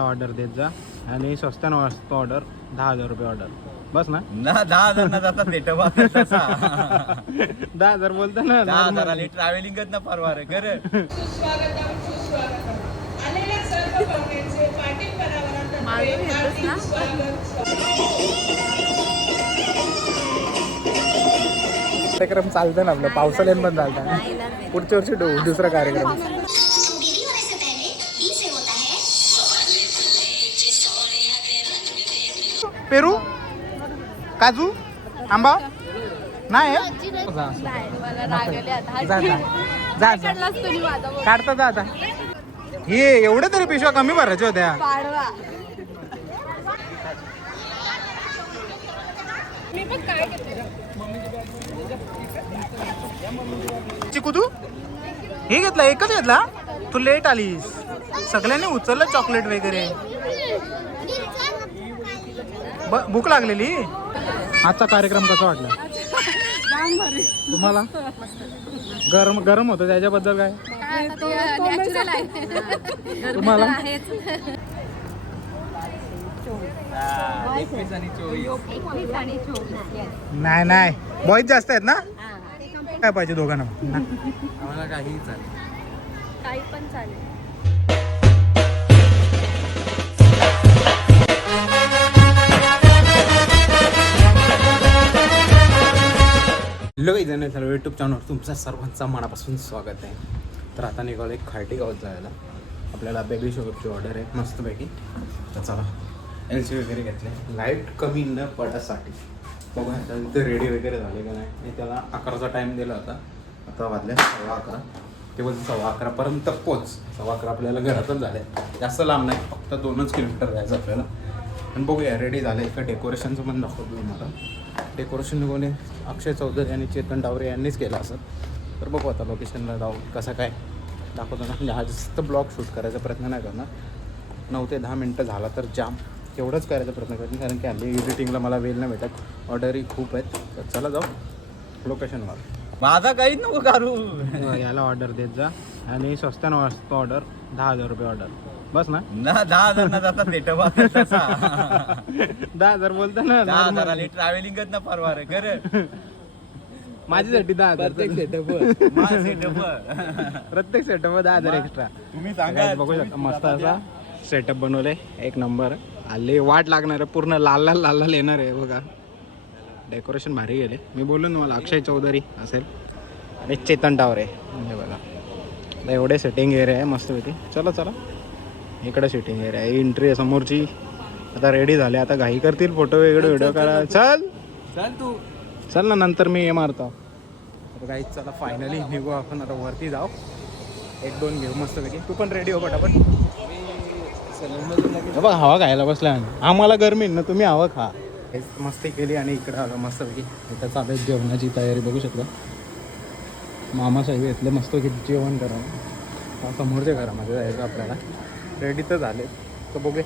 Order देत जा आणि स्वस्तान वाजतो ऑर्डर 10,000 रुपये ऑर्डर बस ना 10,000 ना जातात नेट 10,000 बोलता ना 10,000 ट्रॅव्हलिंगच ना परवार कर कार्यक्रम चालतं ना आपलं पावसाळ्यात पण चालतं पुढच्या वर्षी दुसरा कार्यक्रम पेरू काजू आंबा नाही काढता जा आता हे एवढे तरी पिशव्या कमी भरायच्या होत्या चिकू तू हे घेतला एकच घेतला तू लेट आलीस सगळ्यांनी उचललं चॉकलेट वगैरे भूक लागलेली आजचा कार्यक्रम कसा वाटला तुम्हाला गरम गरम होतं त्याच्याबद्दल काय तुम्हाला नाही नाही बॉईज जास्त आहेत ना काय पाहिजे दोघांना आम्हाला काही चालेल काही पण चालेल हॅलो काही सर्व यूट्यूब चॅनलवर तुमचं सर्वांचं मनापासून स्वागत आहे. तर आता निघालो एक खार्टी गावात जायला आपल्याला बेबी शॉपची ऑर्डर आहे मस्तपैकी. तर चला LC वगैरे घेतले लाईट कमी न पडासाठी बघा ते रेडी वगैरे झाले का नाही. मी त्याला 11चा टाईम दिला होता आता वाजले 11:15 ते बोलते 11:15पर्यंत पोच 11:15 आपल्याला घरातच झाले जास्त लांब नाही फक्त 2 किलोमीटर जायचं आपल्याला. पण बघूया रेडी झालं एका डेकोरेशनचं पण दाखवतो मला. डेकोरेशन कोणी अक्षय चौधरी आणि चेतन डावरे यांनीच केलं असं. तर बघू आता लोकेशनला जाऊ कसं काय दाखवतो ना. म्हणजे आज तर ब्लॉग शूट करायचा प्रयत्न नाही करणार 9 ते 10 मिनटं झाला तर जाम तेवढंच करायचा प्रयत्न करतो कारण की हल्ली एडिटिंगला मला वेळ नाही भेटत ऑर्डरही खूप आहेत. तर चला जाऊ लोकेशनवर. माझा काहीच नको करू याला ऑर्डर देत जा आणि स्वस्तान वाजतो ऑर्डर 10,000 रुपये ऑर्डर बस ना 10,000 ना जातात नेट 10,000 बोलता ना 10,000 ट्रॅव्हलिंगच ना परवार कर माझ्यासाठी 10,000 प्रत्येक सेटअप 10,000 एक्स्ट्रा. तुम्ही सांगा बघू शकता मस्त असा सेटअप बनवलंय एक नंबर. आले वाट लागणार आहे पूर्ण लाल लाल लाल लाल येणार आहे बघा. डेकोरेशन भारी गेले मी बोलून तुम्हाला अक्षय चौधरी असेल आणि चेतन टावरे म्हणजे बघा एवढे सेटिंग एरिया आहे मस्तपैकी. चला चला इकडे सिटिंग एरिया आहे एंट्री आहे समोरची. आता रेडी झाले आता घाई करतील फोटो वगैरे व्हिडिओ करा. चल तू चल ना नंतर मी हे मारतो. तर काही चला फायनली निघू आपण आता वरती जाऊ 1-2 घेऊ मस्तपैकी. तू पण रेडी हो पटापट. बघा हवा खायला बसला आम्हाला गरमी ना तुम्ही हवा खा. मस्ती केली आणि इकडे आलो मस्तपैकी. इथं चालू आहे जेवणाची तयारी बघू शकता. मामासाहेब घेतलं मस्तपैकी जेवण करा समोरच्या घरामध्ये जायचं आपल्याला. रेडी तर झाले तर बघूया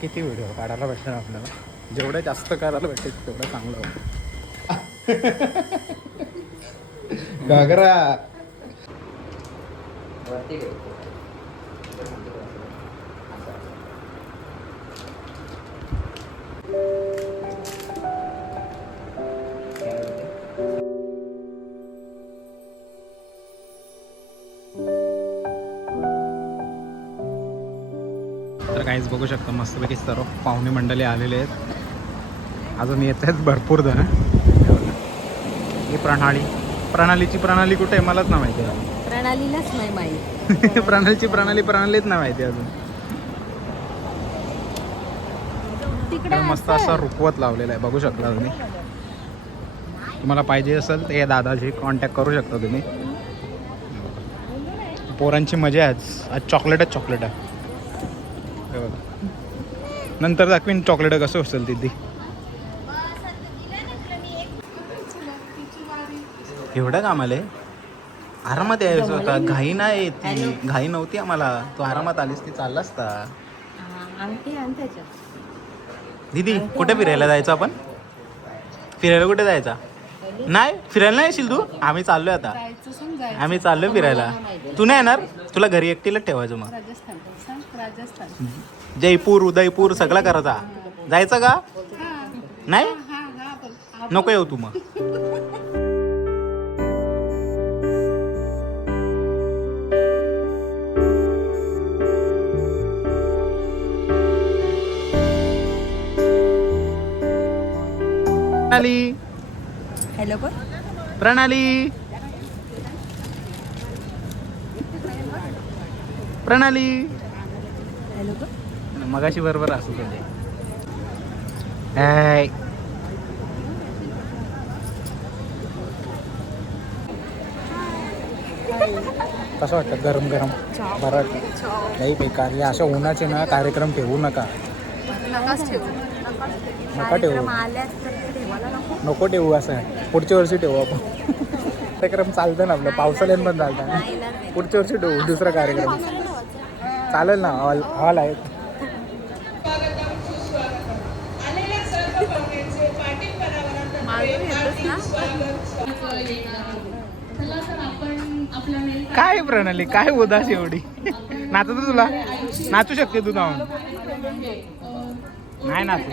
किती व्हिडिओ काढायला भेटणार आपल्याला. जेवढं जास्त करायला भेटेल तेवढं चांगलं होतं. घागरा तर काहीच बघू शकता मस्तपैकी सर्व पाहुणे मंडळी आलेले आहेत. अजून येत आहेत भरपूर जण. ही प्रणालीची प्रणाली कुठे आहे मलाच ना माहिती आहे. प्रणालीलाच नाही माहिती प्रणालीच नाही माहिती अजून. तिकडे मस्त असा रुकवत लावलेला आहे बघू शकता तुम्ही. तुम्हाला पाहिजे असेल तर या दादाशी कॉन्टॅक्ट करू शकता तुम्ही. पोरांची मजा आहे आज चॉकलेटच चॉकलेट आहे. नंतर दाखवीन चॉकलेट कसं असेल तिथे. एवढं काम आले आरामात यायचं होता. घाई नाही ती घाई नव्हती आम्हाला. तू आरामात आलीस ती चालला असता. दीदी कुठे फिरायला जायचं आपण. फिरायला कुठे जायचा नाही फिरायला नाही येशील तू. आम्ही चाललोय आता फिरायला. तू नाही येणार तुला घरी एकटीलाच ठेवायचं मग. राजस्थान. जयपूर उदयपूर सगळं करायचा. जायचं का? नाही नको येऊ तू मग. प्रणाली हॅलो कोण? प्रणाली प्रणाली हॅलो कोण? मगाशी बरोबर असू दे. कसं वाटतं गरम गरम? बरं वाटतं नाही बेकार. या अशा उन्हाचे ना कार्यक्रम ठेवू नका. नकाच ठेवू. नका ठेवू. आल्यास तर ते ठेवायला नको. नको ठेवू. असं आहे पुढच्या वर्षी ठेवू आपण. कार्यक्रम चालतं ना आपलं. पावसाळ्यात पण चालतं ना. पुढच्या वर्षी ठेवू दुसरा कार्यक्रम. चालेल ना. हॉल आहे. काय प्रणाली काय उदास एवढी? नाचत तुला नाचू शकते तू जाऊन. नाही नाचू.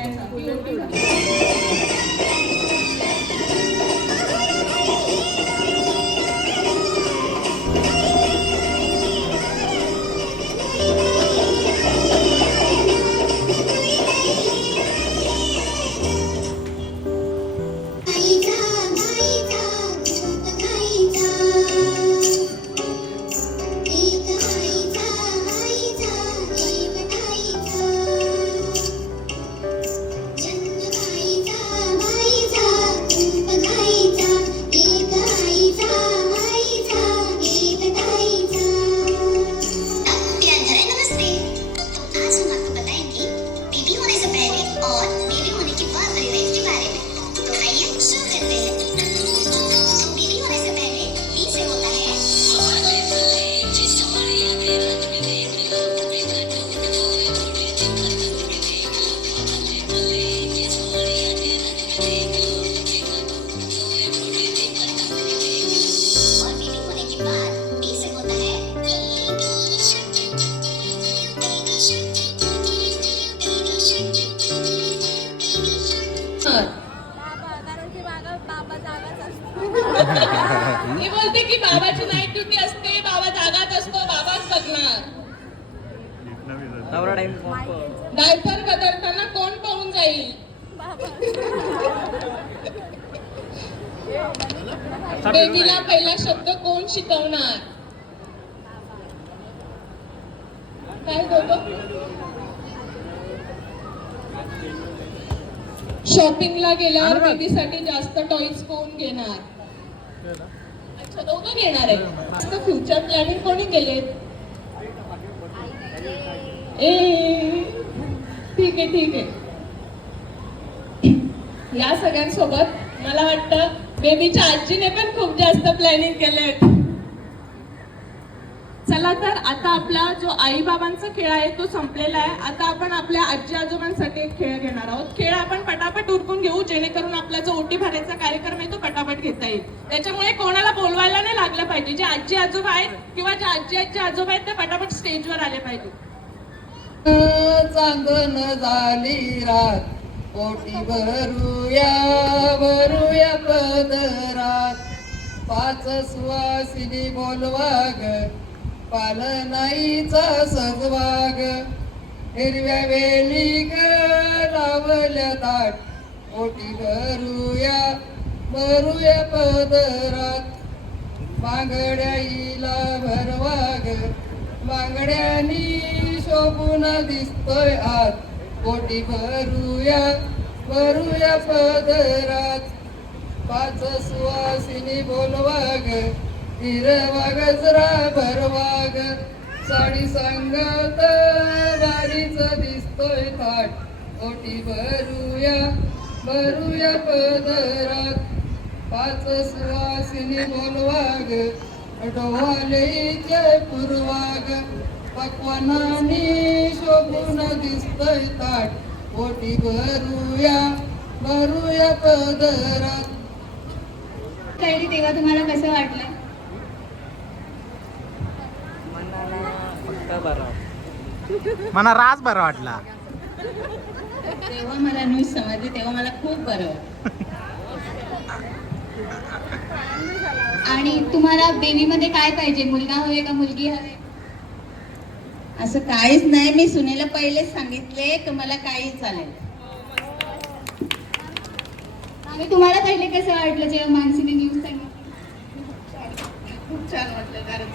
मी बोलते की बाबाची नाईट ड्युटी असते, बाबा जागाच असतो, बाबाच बघणार. डायपर बदलताना कोण पाहून जाईल? बेबीला पहिला शब्द कोण शिकवणार? काय दोघं? शॉपिंगला गेल्यावर बेबीसाठी जास्त टॉईज कोण घेणार? अच्छा दोघं घेणार आहे. जास्त फ्युचर प्लॅनिंग कोणी केलेत? ठीक आहे ठीक आहे. या सगळ्यांसोबत मला वाटतं बेबीच्या आजीने पण खूप जास्त प्लॅनिंग केलेत. चला तर आता आपला जो आई बाबांचा खेळ आहे तो संपलेला आहे. आता आपण आपल्या आजी आजोबांसाठी एक खेळ घेणार आहोत. खेळ आपण पटापट उरकून घेऊ जेणेकरून आपला जो ओटी भरायचा कार्यक्रम आहे तो पटापट घेता येईल. त्याच्यामुळे कोणाला बोलवायला नाही लागलं पाहिजे. जे आजी आजोबा आहेत किंवा जे आजी आजोबा आहेत ते पटापट स्टेजवर आले पाहिजे. चांदण झाली रात ओटी भरूया भरूया पदरात. पाच सुवासिनी बोलवा ग पालनाईचा सजवाग. हिरव्या वेली ग लावल्या दाट ओटी भरूया भरूया पदरात. बांगड्या हिला भरवाग बांगड्यानी शोभून दिसतोय आत ओटी भरूया भरूया पदरात. पाच सुवासिनी बोलवाग हिरवा गजरा भरवाग. साडी सांगत वारीच दिसतोय थाट ओटी भरूया भरूया पदरात. पाच सुवासिनी बोलवाग डोहालेचे पूर्वाग. पक्वानानी शोभून दिसतोय ताट ओटी भरूया भरूया पदरात. कैरी तेव्हा तुम्हाला कसं वाटलं? मनाला फक्त बरं. मला राज बरा वाटला. तेव्हा मला न्यूज समजली, तेव्हा मला खूप बरं वाटलं. आणि तुम्हाला बेबीमध्ये काय पाहिजे, मुलगा हवे का मुलगी हवे? असं काहीच नाही, मी सुनेला पहिलेच सांगितले तुम्हाला काही चालेल. आणि तुम्हाला पहिले कसं वाटलं जेव्हा मानसीने न्यूज सांगितली? खूप छान वाटलं, कारण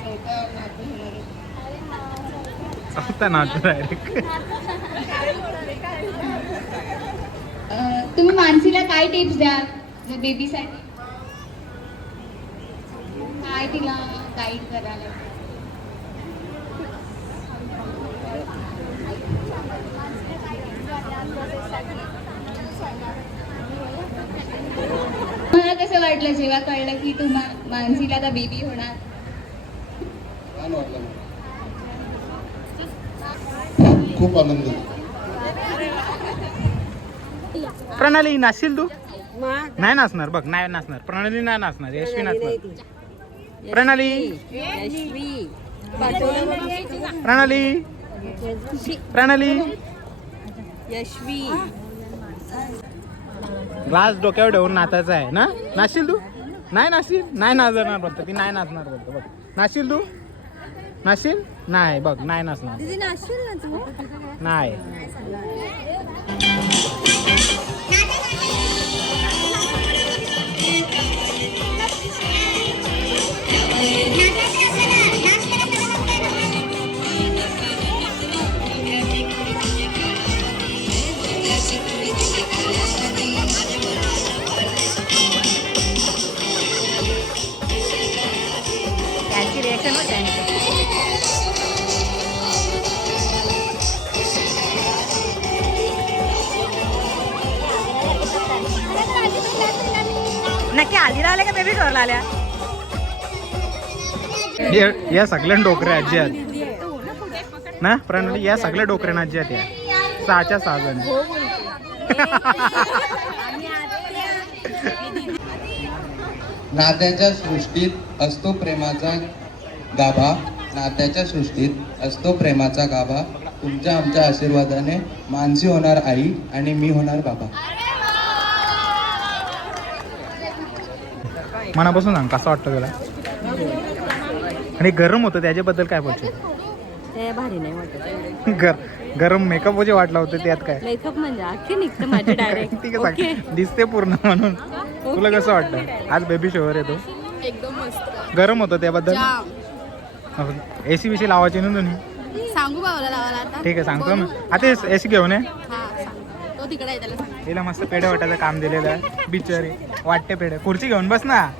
चौथा नातू डायरेक्ट. तुम्ही मानसीला काय टिप्स द्याल बेबीसाठी? काय तिला गाईड करायला? मला कसं वाटलं जेव्हा कळलं की मानसीला आता बेबी होणार? छान वाटलं मला. खूप आनंद झाला. प्रणाली नाचशील तू? नाही नाचणार बघ, नाही नाचणार प्रणाली, नाही नाचणार, यशवी नाचणार. प्रणाली प्रणाली प्रणाली यशवी ग्लास डोक्यावर ठेवून नाचायचं आहे ना. नाचशील तू? नाही नाचशील? नाही नाचणार बोलतो ती, नाही नाचणार बोलतो बघ. नाचशील तू? नाचशील? नाही बघ, नाही नाचणार. दीदी नाचशील ना तू? नाही. त्यांची रिॲक्शन होते. नक्की आलीला आल्या का बेबी शोरला आल्या? या सगळ्या डोकऱ्या आजी आहेत ना प्रणाली, या सगळ्या डोकऱ्या आजी आहेत या 6च्या 6 जण. नात्याच्या सृष्टीत असतो प्रेमाचा गाभा, नात्याच्या सृष्टीत असतो प्रेमाचा गाभा. तुमच्या आमच्या आशीर्वादाने मानसी होणार आई आणि मी होणार बाबा. मनापासून सांग कसं वाटतं तुला? आणि गरम होतं त्याच्याबद्दल काय बोलतो? ते भारी नाही वाटत. गरम मेकअप जे वाटला होतं त्यात काय? मेकअप म्हणजे अख्खी निघतं माझी डायरेक्ट. ठीक आहे सांग, दिसते पूर्ण म्हणून. तुला कसं वाटतं? आज बेबी शोवर येतो. एकदम मस्त. गरम होतं त्याबद्दल? एसी बिसी लावायची ना तुम्ही? सांगू बाबाला लावायला आता? ठीक आहे सांगतो ना. आता एसी घेऊन ये. तो तिकडे आहे, त्याला सांग. तिला मस्त पेढे वाटायचं काम दिलेलं आहे बिचारी. वाटते पेढे. खुर्ची घेऊन बस ना.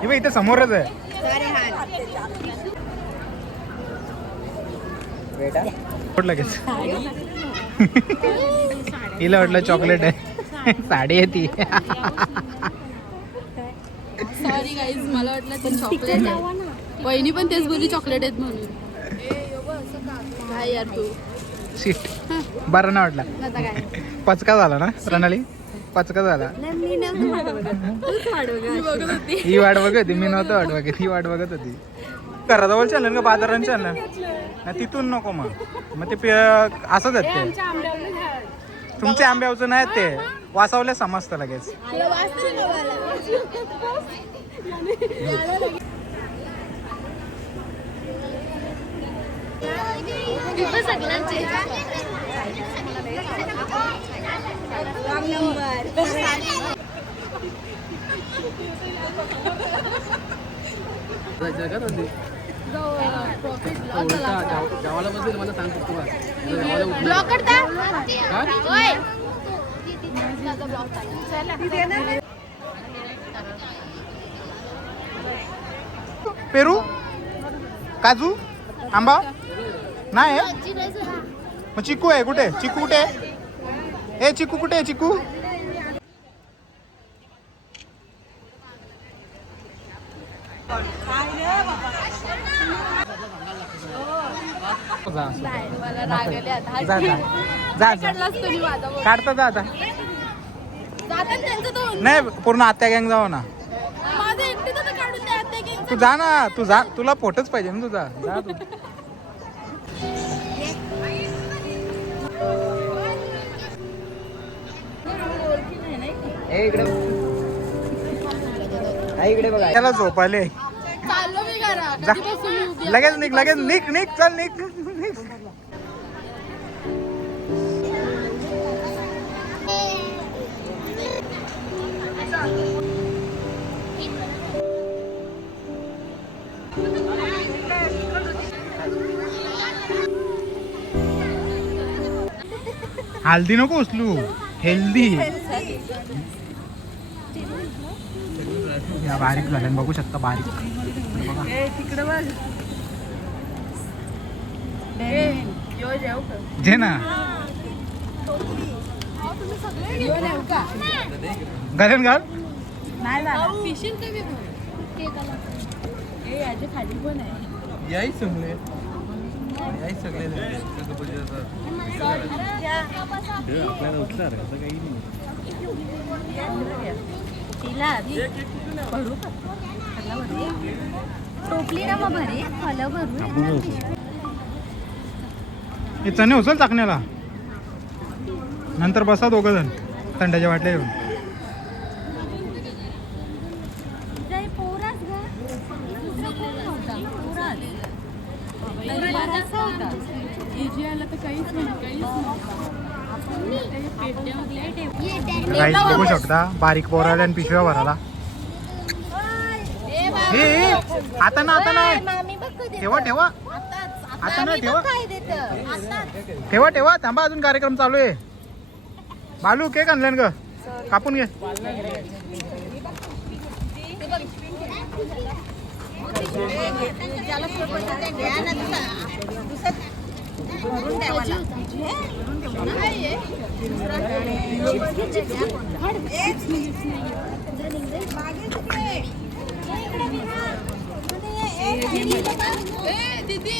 हे बघ इथे समोरच आहे. लगेच हिला वाटलं चॉकलेट आहे. साडी आहे ती. सॉरी गाईज, मला वाटलं ते चॉकलेट आहे. वहिनी पण तेच बोलली चॉकलेट आहेत म्हणून. काय यार तू सीट बरं ना वाटला. आता काय पचका झाला ना प्रणाली? पचका झाला. मी बघत होती. ही वाट बघत होती, मी नव्हतं वाट बघत, ही वाट बघत होती. घराजवळ चाललं का बाजारात चाललं ना, तिथून नको मग ते असंच आहेत ते. तुमच्या आंब्यावचं नाही ते वासावल्या समजतं लगेच. पेरू, काजू, आंबा नाही आहे? मग चिकू आहे कुठे? चिकू कुठे आहे? ए चिकू कुठे आहे? चिकू काढता जा आता. नाही पूर्ण आत्या गँग जाऊ ना. तू जा ना, तू जा, तुला फोटोच पाहिजे ना तुझा. जा तू. त्याला झोपाले चाललो मी घरा जा. कधीपासून मी उभी आहे. लगेच निघ चल निघ हल्दी नको उचलू हेल्दी या बारीक झाल्या बघू शकता बारीक बघा. जे ना घालेन घाल पिशील तुम्ही पण. खाली पण आहे याही सगळे याही सगळे आपल्याला उचला असं काही नाही. टोपली ना मग भरे फलं भरून हे चणे उचल चाकण्याला नंतर बसा दोघं जण थंडाच्या वाटल्या येऊन पोराच इजी आलं तर काहीच नाही राईस बघू शकता बारीक पोराला आणि पिशव्या भराला हे आता नाही ठेवा आता नाही ठेवा थांबा अजून कार्यक्रम चालू आहे बालू केक आणलं ग कापून घे दीदी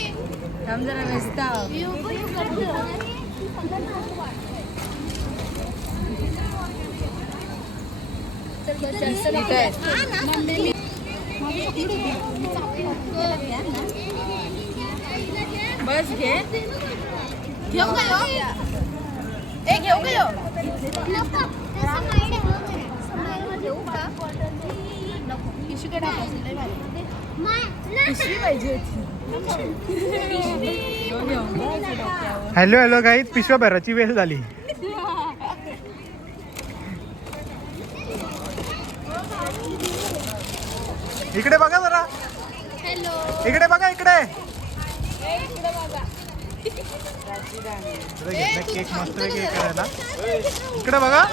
बस घे घेऊ का ह्यो? घेऊ का ह्यो? पिशवी टाकायची लय भारी. पिशवी पाहिजे होती. हॅलो गाईज पिशव्या भराची वेळ झाली इकडे बघा जरा इकडे बघा इकडे केक मस्त केक करायला इकडे बघा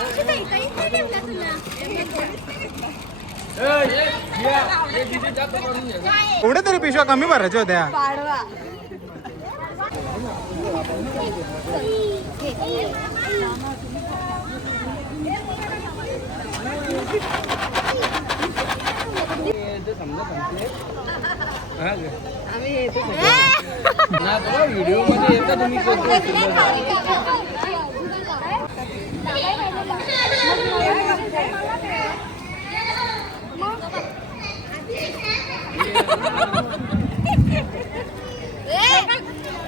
एवढे तरी पिशव्या कमी भरायच्या होत्या व्हिडिओ मध्ये येता तुम्ही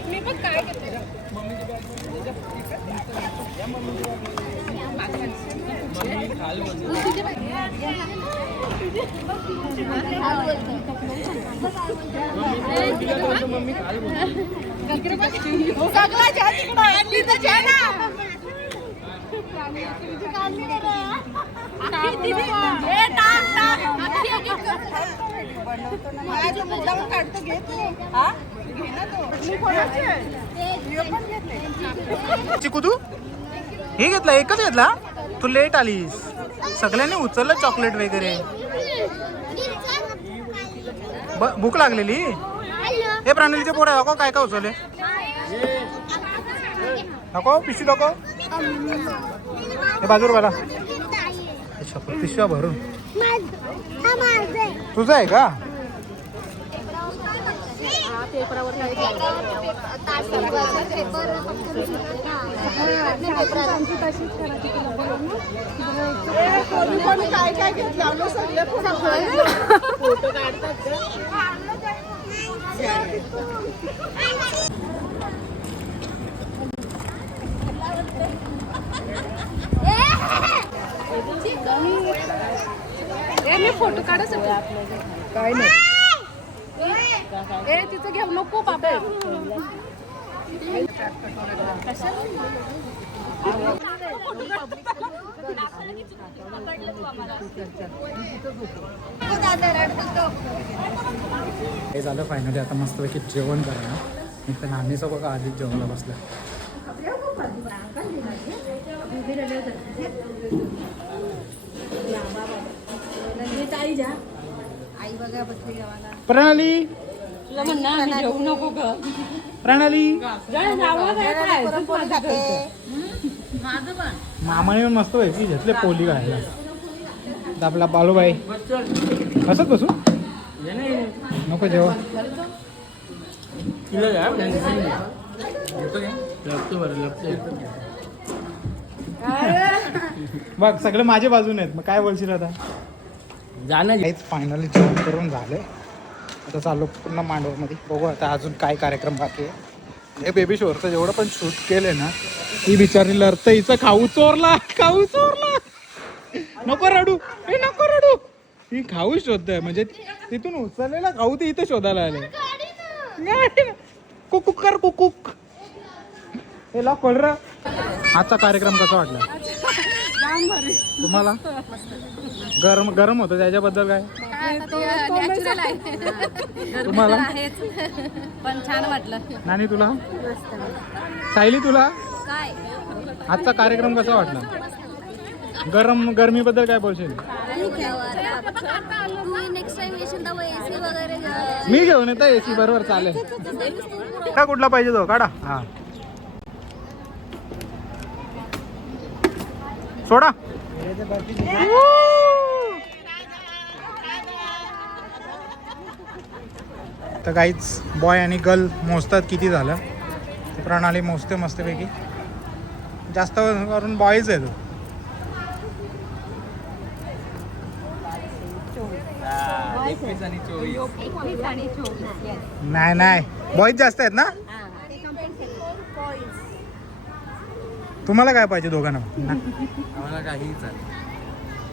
मी पण काय करते चिकू तू हे घेतला एकच घेतला तू लेट आलीस सगळ्यांनी उचललं चॉकलेट वगैरे भूक लागलेली हे प्राणीचे पोरं नको काय काय उचलले नको पिशवी नको हे बाजूर मला पिशव्या भरून तुझं आहे का काय काय घेतलं सगळे फोटो काढतात फोटो काढायसाठी काय नाही ए तिचं घेऊ नको बाबा हे झालं फायनली. आता मस्तपैकी जेवण करा. एक तर नानीचं बघा आधीच जेवणाला बसलं. प्रणाली तुला म्हणणं घेऊ नको ग प्रणाली मामाने पण मस्त पैकी घेतले पोली घालायला. आता आपला बालूबाई असंच बसू नको जेव्हा बघ सगळे माझ्या बाजूने आहेत. मग काय बोलशील आता. काहीच फायनली जेवण करून झालंय. आता चाललो पुन्हा मांडवमध्ये. बघू आता अजून काय कार्यक्रम बाकी आहे. हे बेबी शोअरचं जेवढं पण शूट केलंय ना ती बिचारी लढतं. हिचं खाऊ चोरला नको रडू हे नको रडू. ही खाऊ शोधतंय म्हणजे तिथून उचललेला खाऊ ते इथे शोधायला आले. कुकुक कर कुकुक. हे लॉक खोल र. आजचा कार्यक्रम कसा वाटला तुम्हाला. गरम गरम होतं त्याच्याबद्दल काय नॅचरल आहे तुम्हाला पण छान वाटलं. नानी तुला सायली तुला काय आजचा कार्यक्रम कसा वाटला. गरमीबद्दल काय बोलशील. तू नेक्स्ट टाइम येशील तेव्हा एसी वगैरे घे. मी घेऊन येतो एसी बरोबर चालेल. का कुठला पाहिजे तो काढा. हा सोडा. तर काहीच बॉय आणि गर्ल मोजतात किती झालं. प्रणाली मोजते मस्तपैकी. जास्त करून बॉयज आहेत. नाही नाही बॉयज जास्त आहेत ना. तुम्हाला काय पाहिजे दोघांना. आम्हाला काही चालेल.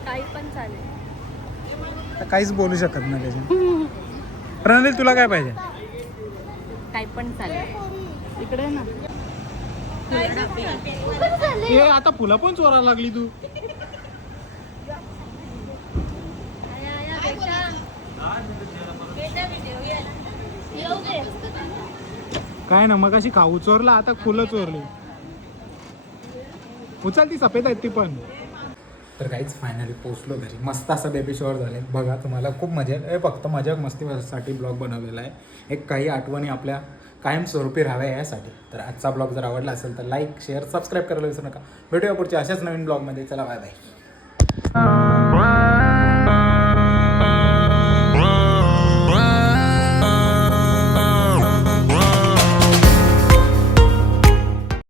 काही पण चालेल. तर काहीच बोलू शकत नाही त्याच्या. प्रणाली तुला काय पाहिजे. काय पण चालेल. इकडे ना हे आता फुलं पण चोरायला लागली तू. काय ना मग अशी खाऊ चोरला आता फुलं चोरली. उचल ती सफेद आहेत ती पण. तर काहीच फायनली पोचलो घरी. मस्त असं बेबी शॉवर झाले. बघा तुम्हाला खूप मजा येईल. फक्त मजा मस्तीसाठी ब्लॉग बनवलेला आहे. एक काही आठवणी आपल्या कायमस्वरूपी राहाव्या यासाठी. तर आजचा ब्लॉग जर आवडला असेल तर लाईक शेअर सबस्क्राईब करायला विसरू नका. भेटूया पुढच्या अशाच नवीन ब्लॉगमध्ये. चला बाय बाय.